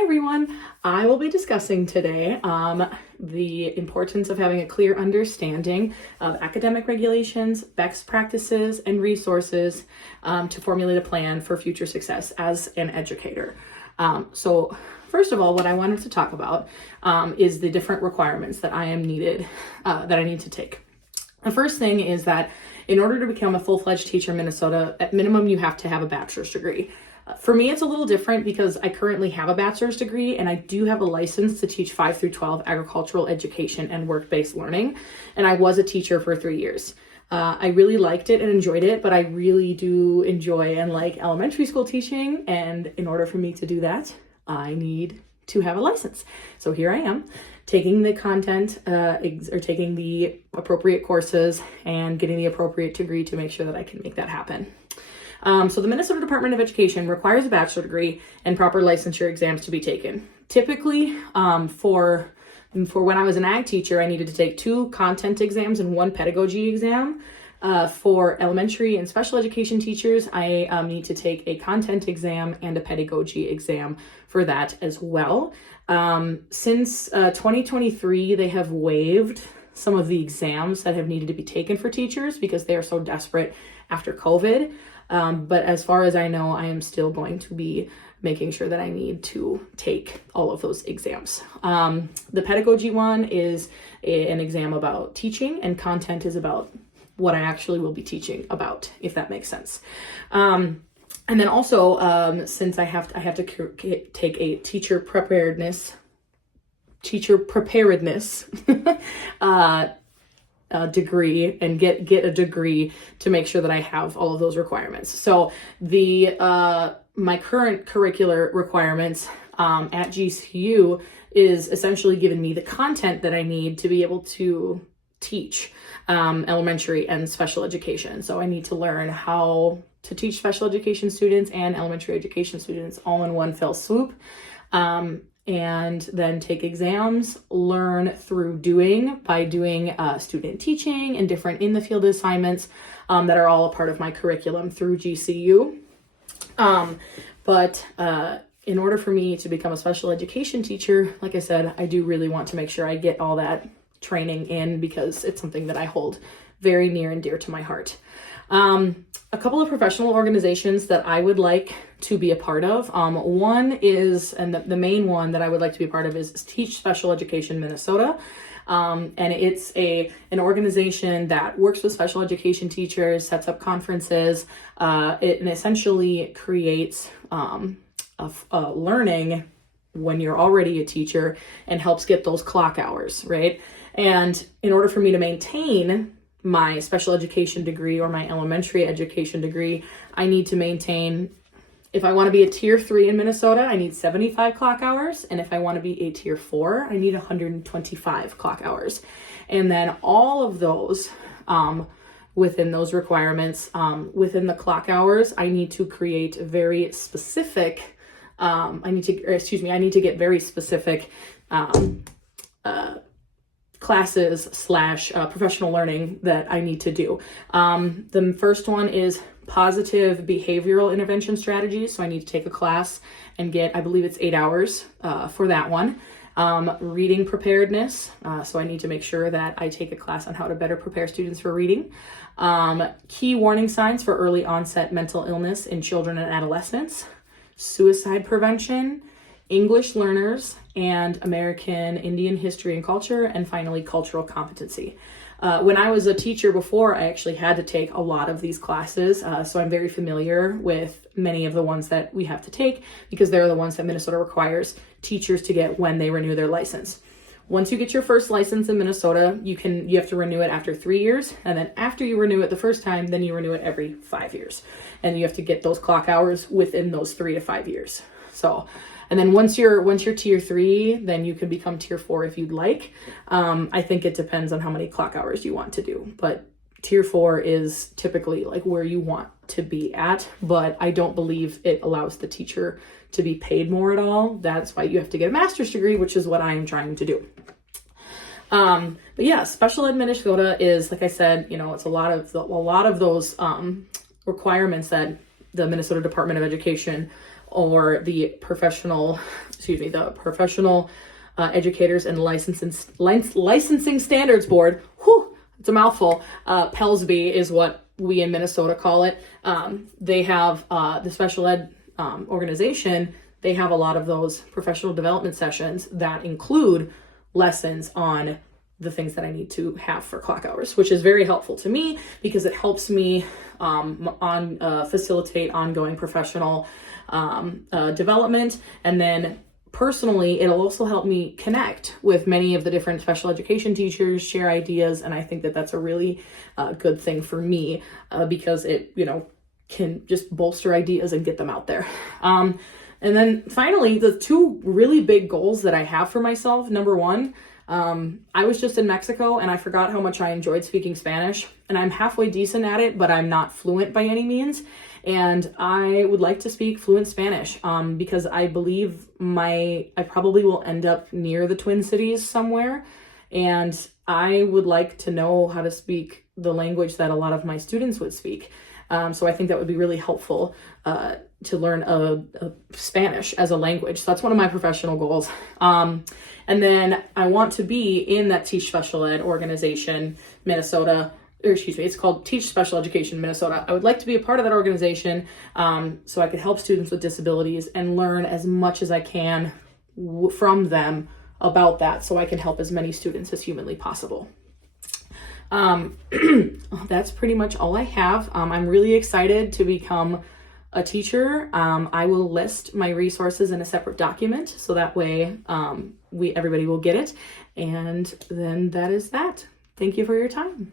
Hi everyone, I will be discussing today the importance of having a clear understanding of academic regulations, best practices, and resources to formulate a plan for future success as an educator. So first of all, what I wanted to talk about is the different requirements that I need to take. The first thing is that in order to become a full-fledged teacher in Minnesota, at minimum you have to have a bachelor's degree. For me, it's a little different because I currently have a bachelor's degree and I do have a license to teach 5 through 12 agricultural education and work-based learning. And I was a teacher for 3 years. I really liked it and enjoyed it, but I really do enjoy and like elementary school teaching. And in order for me to do that, I need to have a license. So here I am taking the content or taking the appropriate courses and getting the appropriate degree to make sure that I can make that happen. So the Minnesota Department of Education requires a bachelor degree and proper licensure exams to be taken. Typically, for when I was an ag teacher, I needed to take 2 content exams and 1 pedagogy exam. For elementary and special education teachers, I need to take a content exam and a pedagogy exam for that as well. Since 2023, they have waived some of the exams that have needed to be taken for teachers because they are so desperate after COVID. But as far as I know, I am still going to be making sure that I need to take all of those exams. The pedagogy one is an exam about teaching, and content is about what I actually will be teaching about, if that makes sense. And then also, since I have to take a teacher preparedness degree and get a degree to make sure that I have all of those requirements. So my current curricular requirements at GCU is essentially giving me the content that I need to be able to teach elementary and special education. So I need to learn how to teach special education students and elementary education students all in one fell swoop. And then take exams, learn through by doing student teaching and different in the field assignments that are all a part of my curriculum through GCU. But in order for me to become a special education teacher, like I said, I do really want to make sure I get all that training in because it's something that I hold very near and dear to my heart. A couple of professional organizations that I would like to be a part of. One is, and the main one that I would like to be a part of is Teach Special Education Minnesota. And it's an organization that works with special education teachers, sets up conferences, and essentially creates a learning when you're already a teacher and helps get those clock hours, right? And in order for me to maintain my special education degree or my elementary education degree, I need to maintain, if I want to be a tier 3 in Minnesota, I need 75 clock hours. And if I want to be a tier 4, I need 125 clock hours. And then all of those, within those requirements, within the clock hours, I need to create very specific, I need to get very specific, classes / professional learning that I need to do. The first one is positive behavioral intervention strategies. So I need to take a class and get, I believe it's 8 hours for that one. Reading preparedness. So I need to make sure that I take a class on how to better prepare students for reading. Key warning signs for early onset mental illness in children and adolescents. Suicide prevention. English learners, and American Indian history and culture, and finally cultural competency. When I was a teacher before, I actually had to take a lot of these classes, so I'm very familiar with many of the ones that we have to take because they're the ones that Minnesota requires teachers to get when they renew their license. Once you get your first license in Minnesota, you have to renew it after 3 years, and then after you renew it the first time, then you renew it every 5 years, and you have to get those clock hours within those 3 to 5 years. So. And then once you're tier 3, then you can become tier 4 if you'd like. I think it depends on how many clock hours you want to do. But tier 4 is typically like where you want to be at. But I don't believe it allows the teacher to be paid more at all. That's why you have to get a master's degree, which is what I am trying to do. But yeah, special ed Minnesota is, like I said, it's a lot of those requirements that the Minnesota Department of Education or the professional educators and licensing standards board. Whew, it's a mouthful. PELSB is what we in Minnesota call it. They have the special ed organization. They have a lot of those professional development sessions that include lessons on the things that I need to have for clock hours, which is very helpful to me because it helps me facilitate ongoing professional development. And then personally, it'll also help me connect with many of the different special education teachers, share ideas, and I think that that's a really good thing for me because it, can just bolster ideas and get them out there. And then finally, the two really big goals that I have for myself. Number one, I was just in Mexico and I forgot how much I enjoyed speaking Spanish, and I'm halfway decent at it, but I'm not fluent by any means. And I would like to speak fluent Spanish because I believe I probably will end up near the Twin Cities somewhere. And I would like to know how to speak the language that a lot of my students would speak. So I think that would be really helpful to learn a Spanish as a language. So that's one of my professional goals. And then I want to be in that Teach Special Ed organization, Minnesota, it's called Teach Special Education Minnesota. I would like to be a part of that organization so I could help students with disabilities and learn as much as I can from them about that so I can help as many students as humanly possible. That's pretty much all I have. I'm really excited to become a teacher. I will list my resources in a separate document so that way everybody will get it. And then that is that. Thank you for your time.